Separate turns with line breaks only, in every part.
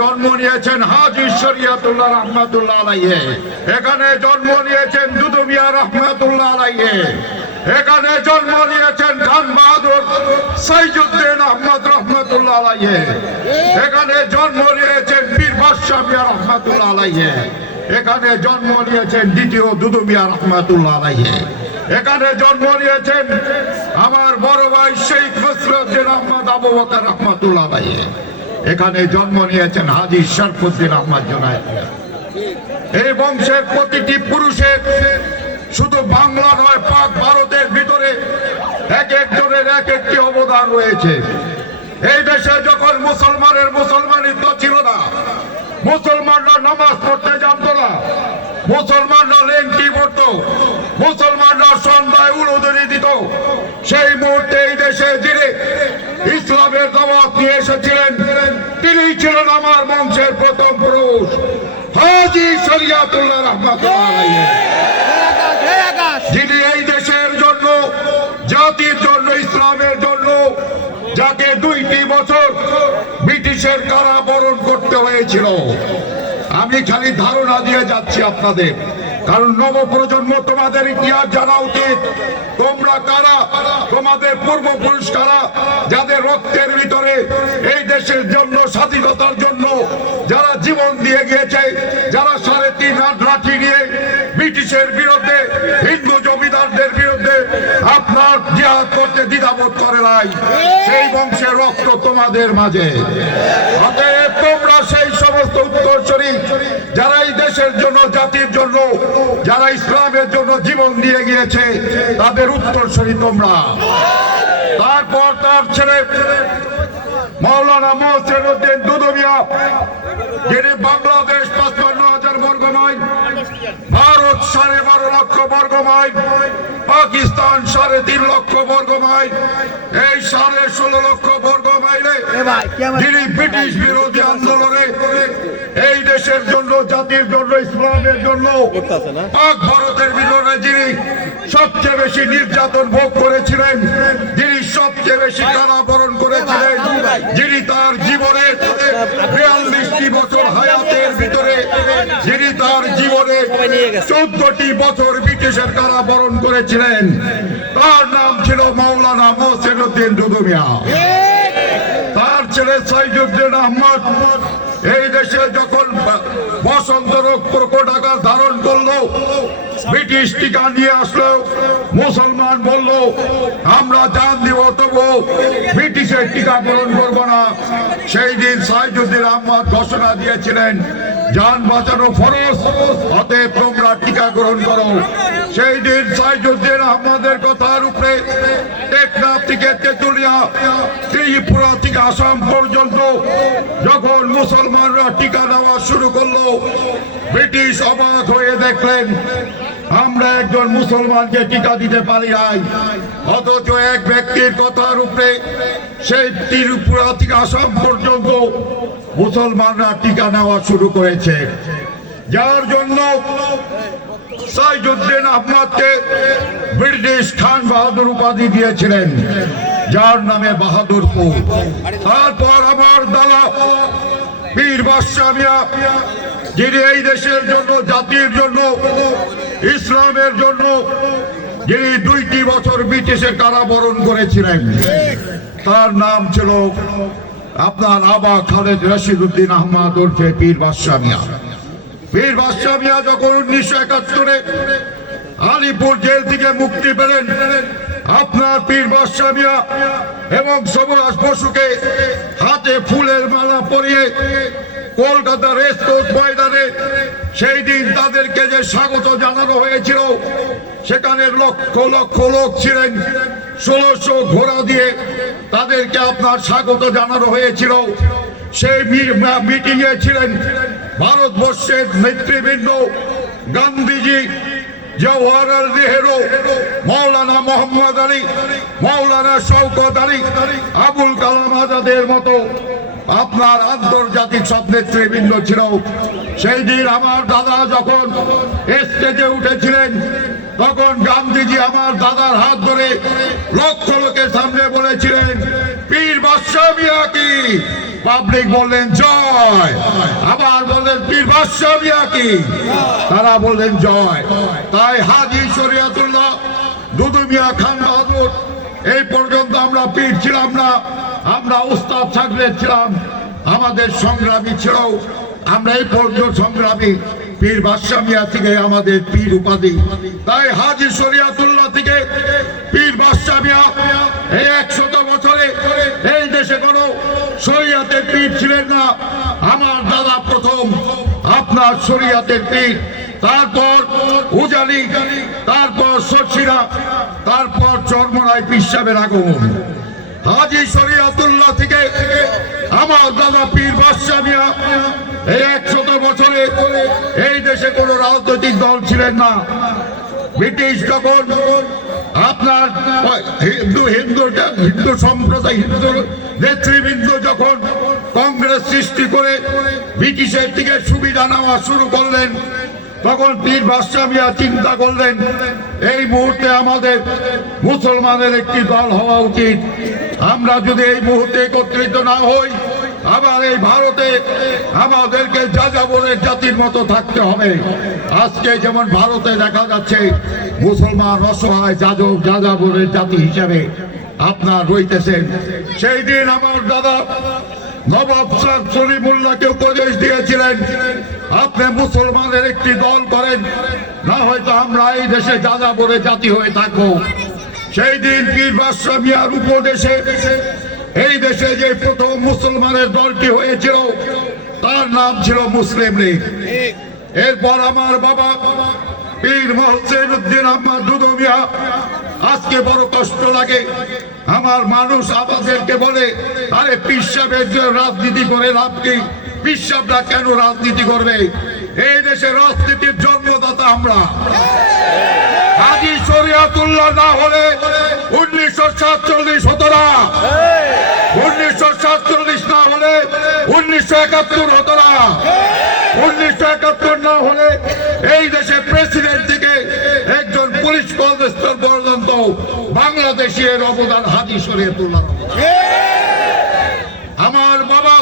জন্ম নিয়েছেন হাজ শরিয়াতুল্লাহ রহমাতুল্লাহ আলাইহে। এখানে জন্ম নিয়েছেন দুদু মিয়া রহমাতুল্লাহ আলাইহে। এখানে জন্ম নিয়েছেন খান বাহাদুর সাইজুদ্দিন আহমদ রহমতুল্লাহ আলাইহে। এখানে জন্ম নিয়েছেন বীর বাদশাহ মিয়া রহমতুল্লাহ আলাইহে। এখানে জন্ম নিয়েছেন দ্বিতীয় দুদু মিয়া রহমতুল্লাহ আলাইহে। এখানে জন্ম নিয়েছেন আমার বড় ভাই শেখ নসরুদ্দিন আহমদ আবু বকর রহমতুল্লাহ আলাইহে। এখানে জন্ম নিয়েছেন হাজি শরফুদ্দিন আহমদ জোনায়েদ। এই বংশের প্রতিটি পুরুষের শুধু বাংলা নয়, পাক ভারতের ভিতরে এক একজনের এক একটি অবদান রয়েছে। এই দেশে যখন মুসলমানের মুসলমানিত্ব ছিল না, মুসলমানরা নামাজ পড়তে জানত না। মুসলমানরা লেংটি পড়তো মুসলমানরা সন্ধ্যায় উলুদরি দিত। সেই মুহূর্তে এই দেশে যিনি ইসলামের দাওয়াত নিয়ে এসেছিলেন, তিনি ছিলেন আমার বংশের প্রথম পুরুষ, হাজি শরিয়াতুল্লাহ রহমাতুল্লাহ যিনি এই দেশের জন্য, জাতির জন্য, ইসলামের জন্য, যাকে দুইটি বছর ব্রিটিশের কারাবরণ করতে হয়েছিল। আমি খালি ধারণা দিয়ে যাচ্ছি আপনাদের। কারণ নবপ্রজন্ম তোমাদের ইতিহাস জানা উচিত। তোমরা কারা? তোমাদের পূর্বপুরুষ কারা? যাদের রক্তের ভিতরে এই দেশের জন্য, স্বাধীনতার জন্য যারা জীবন দিয়ে গিয়েছে, যারা সাড়ে তিন হাত লাঠি নিয়ে ব্রিটিশের বিরুদ্ধে হিন্দু জমিদারদের বিরুদ্ধে আপনার জিহাদ করতে দ্বিধাবোধ করে নাই। সেই বংশের রক্ত তোমাদের মাঝে। অতএব তোমরা সেই সমস্ত উত্তরসূরি যারা এই দেশের জন্য, জাতির জন্য, যারা ইসলামের জন্য জীবন দিয়ে গিয়েছে, তাদের উত্তরসূরি তোমরা। তারপর তার ছেলে মৌলানা মোহসেন উদ্দিন দুদুমিয়া, যিনি বাংলাদেশ পাঁচপান্ন হাজার বর্গ মাইল ভারত সাড়ে বারো লক্ষ বর্গ মাইল পাকিস্তান সাড়ে তিন লক্ষ বর্গ মাইল এই সাড়ে ষোলো লক্ষ বর্গ মাইলে যিনি ব্রিটিশ বিরোধী আন্দোলনে এই দেশের জন্য জাতির জন্য ইসলামের জন্য পাক ভারতের ভিতরে যিনি সবচেয়ে বেশি নির্যাতন ভোগ করেছিলেন যিনি সবচেয়ে বেশি কারাবরণ করেছিলেন যিনি তার জীবনের বিয়াল্লিশটি চোদ্দটি বছর ব্রিটিশের কারাবরণ করেছিলেন? তার নাম ছিল মাওলানা মোহসেন উদ্দিন দুদুমিয়া। তার ছেলে সাইজুদ্দিন আহমদ এই দেশে যখন বসন্ত রোগ প্রকট আকার ধারণ করল, ব্রিটিশ টিকা নিয়ে আসলো, মুসলমান বলল, আমরা জান ব্রিটিশের টিকাকরণ করব না। সেই দিন সাইজুদ্দিন আহমদ ঘোষণা দিয়েছিলেন, যান বাঁচানো ফরজ, অতএব তোমরা টিকাকরণ করো। সেই দিন সাইজুদ্দিন আহমদের কথার উপরে টেকনাফ থেকে তেতুলিয়া, ত্রিপুরা থেকে আসাম পর্যন্ত যখন মুসলমানরা টিকা নেওয়া শুরু করল, ব্রিটিশ অবাক হয়ে দেখলেন আমরা একজন মুসলমানকে টিকা দিতে পারি নাই। অথচ এক ব্যক্তির কথার উপরে সেই ত্রিপুরা থেকে আসাম পর্যন্ত মুসলমানরা টিকা নেওয়া শুরু করেছে। যার জন্য সাইজুদ্দিন আহমদকে ব্রিটিশ খান বাহাদুর উপাধি দিয়েছিলেন, যার নামে বাহাদুরপুর। তারপর আমার দালা বীর বাদশাহ যিনি এই দেশের জন্য, জাতির জন্য, ইসলামের জন্য যিনি দুইটি বছর ব্রিটিশের কারাবরণ করেছিলেন, তার নাম ছিল আপনার আবা খালেদ রশিদ উদ্দিন আহমদ ওরফে পীর বাদশাহ পীর বাদশাহ যখন উনিশশো একাত্তরে আলিপুর জেল থেকে মুক্তি পেলেন, আপনার পীর বাদশাহ এবং সুভাষ বসুকে হাতে ফুলের মালা পরিয়ে কলকাতা রেসকোর্স ময়দানে সেই দিন তাদেরকে যে স্বাগত জানানো হয়েছিল, সেখানে লক্ষ লক্ষ লোক ছিলেন। ষোলোশো ঘোড়া দিয়ে তাদেরকে আপনার স্বাগত জানানো হয়েছিল। সেই মিটিং এ ছিলেন ভারতবর্ষের নেতৃবৃন্দ গান্ধীজি, জওয়াহরলাল নেহেরু মৌলানা মোহাম্মদ আলী মৌলানা শওকত আলী, আবুল কালাম আজাদের মতো আপনার আন্তর্জাতিক সব নেতৃবৃন্দ ছিল। সেই দিন আমার দাদা যখন স্টেজে উঠেছিলেন, তখন গান্ধীজি আমার দাদার হাত ধরে লক্ষ লোকের সামনে বলেছিলেন, পীর বাদশাহ মিয়া কি? পাবলিক বললেন, জয়। আবার বললেন, পীর বাদশাহ কি? তারা বললেন, জয়। তাই হাজি শরিয়াতুল্লাহ, দুদু মিয়া খান বাহাদুর এই পর্যন্ত আমরা পীর ছিলাম না, আমরা উস্তাদ সাগরের ছিলাম, আমাদের সংগ্রামী ছিল। আমরা এই পর্যন্ত সংগ্রামী পীর বাদশাহ মিয়া থেকে আমাদের পীর উপাধি। তাই হাজি শরিয়াতুল্লাহ থেকে পীর বাদশাহ মিয়া এই একশত বছরে এই দেশে কোনো শরিয়াতের পীর ছিলেন না। আমার দাদা প্রথম আপনার শরিয়াতের পীর তারপর উজালি তারপর সচিরা, তারপর চর্মরায় পিসাবের আগমন। হাজি শরিয়াতুল্লাহ থেকে আমার দাদা পীর বাদশাহ মিয়া, এই একশত বছরে এই দেশে কোনো রাজনৈতিক দল ছিলেন না। ব্রিটিশ যখন আপনার হিন্দু হিন্দু হিন্দু সম্প্রদায়, হিন্দু নেতৃবৃন্দ যখন কংগ্রেস সৃষ্টি করে ব্রিটিশের থেকে সুবিধা নেওয়া শুরু করলেন তখন পীর বাদশাহ চিন্তা করলেন, এই মুহূর্তে আমাদের মুসলমানের একটি দল হওয়া উচিত। আমরা যদি এই মুহূর্তে একত্রিত না হই, আবার এই ভারতে আমাদেরকে যাযাবরের জাতির মতো থাকতে হবে। আজকে যেমন ভারতে দেখা যাচ্ছে, মুসলমান অসহায় যাজক যাযাবরের জাতি হিসাবে আপনার রইতেছেন সেই দিন আমার দাদা নবাব শাহ সলিমুল্লাহকে উপদেশ দিয়েছিলেন, আপনি মুসলমানের একটি দল করেন, না হয়তো আমরা এই দেশে যাযাবরে জাতি হয়ে থাকব। সেই দিন পীর বাদশাহ উপদেশে এই দেশে যে প্রথম মুসলমানের দলটি হয়েছিল, তার নাম ছিল মুসলিম লীগ। এরপর আমার বাবা পীর মহসেন উদ্দিন আহমদ দুদু মিয়া আজকে বড় কষ্ট লাগে। আমার মানুষ আমাদেরকে বলে, আরে পিসাবের রাজনীতি করে লাভ কি পিসাবরা কেন রাজনীতি করবে? এই দেশে রাজনীতির জন্মদাতা আমরা। না হলে উনিশশো সাতচল্লিশ না। উনিশশো সাতচল্লিশ না হলে উনিশশো একাত্তর হতো না। উনিশশো একাত্তর না হলে এই দেশে প্রেসিডেন্ট থেকে একজন পুলিশ কনস্টেবল পর্যন্ত বাংলাদেশের অবদান হাজি তোলার আমার বাবা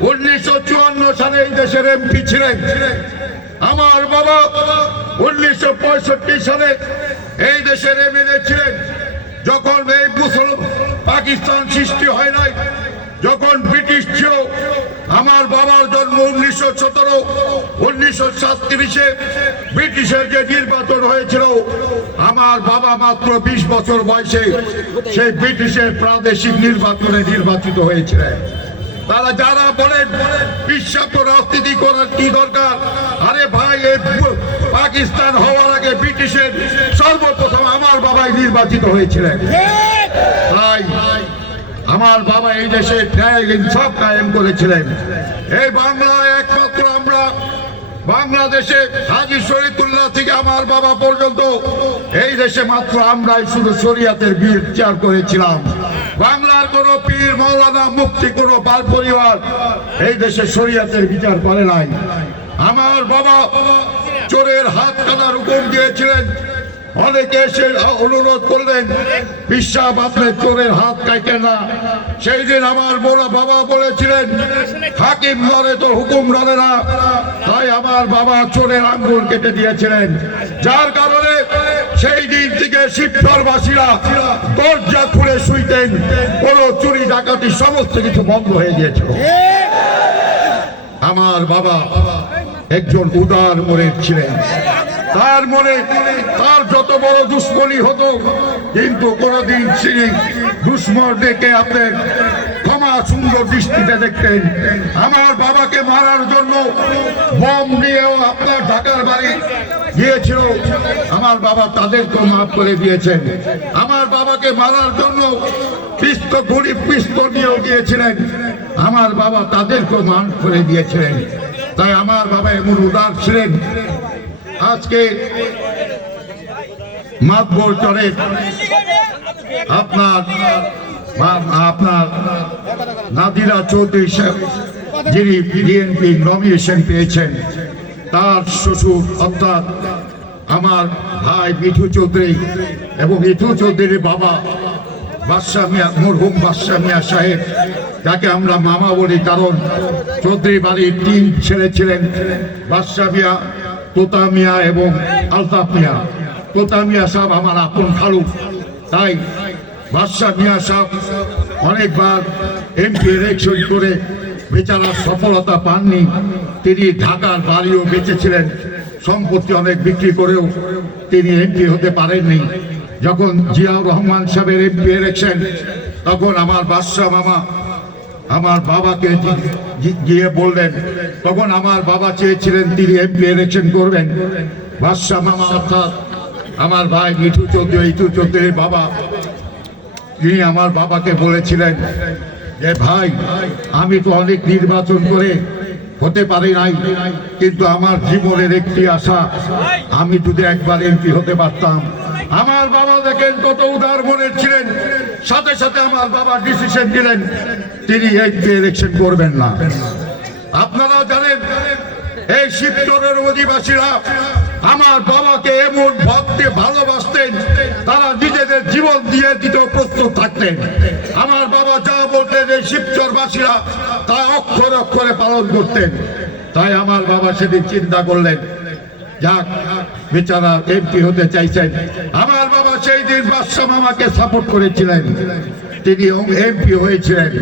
উনিশশো চুয়ান্ন সালে এই দেশের এমপি ছিলেন। আমার বাবা উনিশশো পঁয়ষট্টি সালে এই দেশের এমএলএ ছিলেন। যখন এই মুসলমান পাকিস্তান সৃষ্টি হয় নাই যখন ব্রিটিশ ছিল আমার বাবার জন্ম উনিশশো সতেরো উনিশশো সাতত্রিশে ব্রিটিশের যে নির্বাচন হয়েছিল আমার বাবা মাত্র বিশ বছর বয়সে সেই ব্রিটিশের প্রাদেশিক নির্বাচনে নির্বাচিত হয়েছিলেন। তারা যারা বলেন বিশ্বাস রাজনীতি করার কি দরকার? আরে ভাই পাকিস্তান হওয়ার আগে ব্রিটিশের সর্বপ্রথম আমার বাবাই নির্বাচিত হয়েছিলেন। তাই আমার বাবা এই দেশে ন্যায় ইনসাফ কায়েম করেছিলেন। এই বাংলায় একমাত্র আমরা বাংলাদেশে হাজি শরীফুল্লাহ থেকে আমার বাবা পর্যন্ত এই দেশে মাত্র আমরাই শুধু শরিয়াতের বিচার করেছিলাম। বাংলার কোন পীর, মৌলানা মুক্তি কোন বাল পরিবার এই দেশে শরিয়াতের বিচার করে নাই। আমার বাবা চোরের হাত কাটার হুকুম দিয়েছিলেন। অনেকে এসে অনুরোধ করলেন, বিশ্বাস আপনি চোরের হাত কাটেন না। সেই দিন আমার বড় বাবা বলেছিলেন, হাকিম ধরে তো হুকুম ধরে না। তাই আমার বাবা চোরের আঙ্গুল কেটে দিয়েছিলেন। যার কারণে সেই দিন থেকে শিবচরবাসীরা দরজা খুলে শুইতেন। কোনো চুরি ডাকাতি সমস্ত কিছু বন্ধ হয়ে গিয়েছিল। আমার বাবা একজন উদার মনের ছিলেন। তার মনে তার যত বড় দুশ্মনী হতো, কিন্তু কোনদিন তিনি দুশ্মন ডেকে আপনার ক্ষমা সুন্দর দৃষ্টিতে দেখতেন। আমার বাবাকে মারার জন্য বম নিয়েও আপনার ঢাকার বাড়ি গিয়েছিল। আমার বাবা তাদেরকেও মাফ করে দিয়েছেন। আমার বাবাকে মারার জন্য পিস্তল গুলি পিস্তল নিয়েও গিয়েছিলেন। আমার বাবা তাদেরকেও মাফ করে দিয়েছিলেন। তাই আমার বাবা এমন উদার ছিলেন। আজকে মাতবর চরে আপনার আপনার নাদিরা চৌধুরী যিনি বিএনপি নমিনেশন পেয়েছেন, তার শ্বশুর অর্থাৎ আমার ভাই মিঠু চৌধুরী এবং মিঠু চৌধুরীর বাবা বাদশাহ মিয়া, মরহুম বাদশাহ মিয়া সাহেব, যাকে আমরা মামা বলি, কারণ চৌধুরী বাড়ির তিন ছেলে ছিলেন বাদশাহ মিয়া তোতা মিয়া এবং আলতাফ মিয়া তোতা মিয়া সাহেব আমার আপন খালু। তাই বাদশাহ মিয়া সাহেব অনেকবার এমপি ইলেকশন করে বেচারা সফলতা পাননি। তিনি ঢাকার বাড়িও বেঁচেছিলেন। সম্পত্তি অনেক বিক্রি করেও তিনি এমপি হতে পারেননি। যখন জিয়াউর রহমান সাহেবের এমপি ইলেকশন তখন আমার বাদশাহ মামা আমার বাবাকে গিয়ে বললেন, তখন আমার বাবা চেয়েছিলেন তিনি এমপি ইলেকশন করবেন। বাদশাহ মামা, অর্থাৎ আমার ভাই মিঠু চৌধুরী ইটু চৌধুরীর বাবা, তিনি আমার বাবাকে বলেছিলেন যে, ভাই, আমি তো অনেক নির্বাচন করে হতে পারি নাই, কিন্তু আমার জীবনের একটি আশা, আমি যদি একবার এমপি হতে পারতাম আমার বাবা দেখেন কত উদার মনের ছিলেন। সাথে সাথে আমার বাবা ডিসিশন দিলেন তিনি এমপি ইলেকশন করবেন না। আপনারা জানেন, এই শিবচরের অধিবাসীরা আমার বাবাকে এমন ভক্তে ভালোবাসতেন, তারা নিজেদের জীবন দিয়ে দিতে প্রস্তুত থাকতেন। আমার বাবা যা বলতেন এই শিবচরবাসীরা তা অক্ষর অক্ষরে পালন করতেন। তাই আমার বাবা সেদিন চিন্তা করলেন যাক, বেচারা এমপি হতে চাইছেন। আমার বাবা সেই দিন বাদশাহ মামাকে সাপোর্ট করেছিলেন। তিনি এমপি হয়েছিলেন।